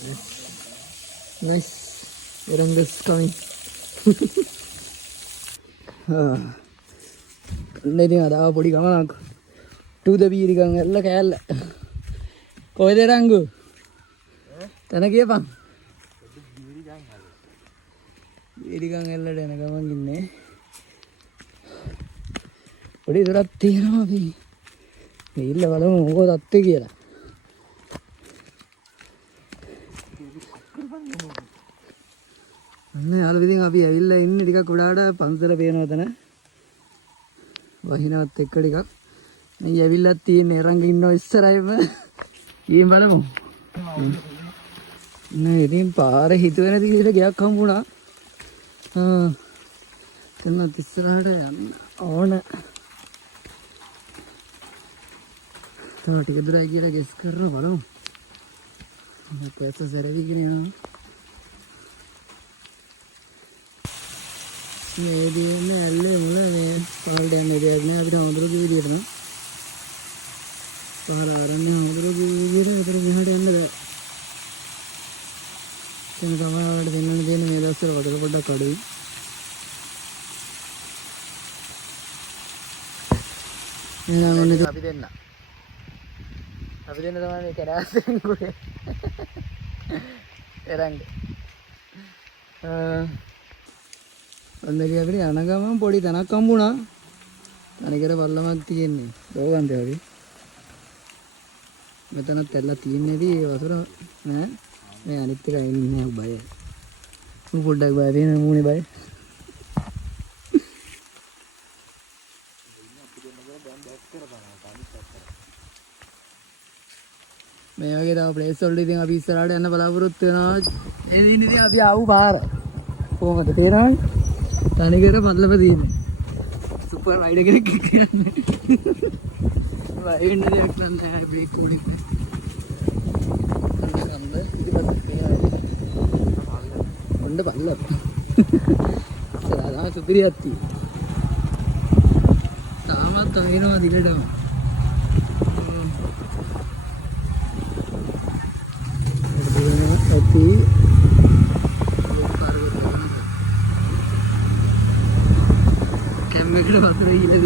Nice. Erangus coming. කන්නේදී අදාව පොඩි ගමනක් to the බීරිගම් එල්ල කෑල්ල. කොහෙද රංගු? තන කියපන්. බීරිගම් එල්ලට එන ගමන් ඉන්නේ. පොඩි දොරක් තියෙනවා අපි. මේ ඉල්ල බලමු මොකද අත්තේ කියලා. අන්න යාළුවෝ ඉතින් අපි ඇවිල්ලා ඉන්නේ ටිකක් උඩට පන්සල පේනවා තන. වහිනවත් එක්ක ටිකක්. මේ ඇවිල්ලා තියෙන එරංග ඉන්නවා ඉස්සරහින්ම. ඊයෙන් බලමු. නේ ඉතින් පාර හිතුවේ නැති විදිහට ගයක් හම්බුණා. එතනත් ඉස්සරහට යන්න ඕන. තව ටික දුරයි කියලා ගෙස් කරලා බලමු. මේ පැස සැරවිගෙන යනවා. මේ දිනේ ඇල්ලේ මුල මේ පහළට යන විදියක් නෑ අපිට හොඳට විදියට න ะ. පහළ ආරන්නේ හොඳට විදියට විතර මෙහාට යන්න බෑ. දැන් තමයි දෙන්නන දෙන මේ දවස්වල වඩල පොඩ්ඩක් අඩුයි. එහෙනම් ඔන්න අපි දෙන්න. අපි දෙන්න තමයි මේ කරාසෙන් ගුනේ. එරංග. අන්දරිය අපිට යන ගමන් පොඩි තනක් හම්බුණා. තනිකර පල්ලමක් තියෙන්නේ. ඕගන්ද අපි. මෙතනත් ඇල්ලලා තියෙන්නේදී වතුර ඈ මේ අනිත් එක ඉන්නේ බය. මු පොඩ්ඩක් බය වෙන මූනේ බය. මේ වගේ තව ප්ලේස් වලට ඉතින් අපි ඉස්සරහට යන්න බලාපොරොත්තු වෙනවා. ඒ දිනේදී අපි ආපු පාර. කොහොමද තේරෙනවද? තනිකර පල්ලම තියෙන්නේ. සුපර් රයිඩර් කෙනෙක් කියන්නේ. වයින් දෙයක් නැහැ බ්‍රේක් උඩින්. අන්න ඉතිපත් පේනවා. හොඳ පල්ලක්. සාදා සුපිරියක් තියෙනවා. තාමත් තේරෙනවා දිලටම. අපි කැම්බෙකට වතුර ඉහිලා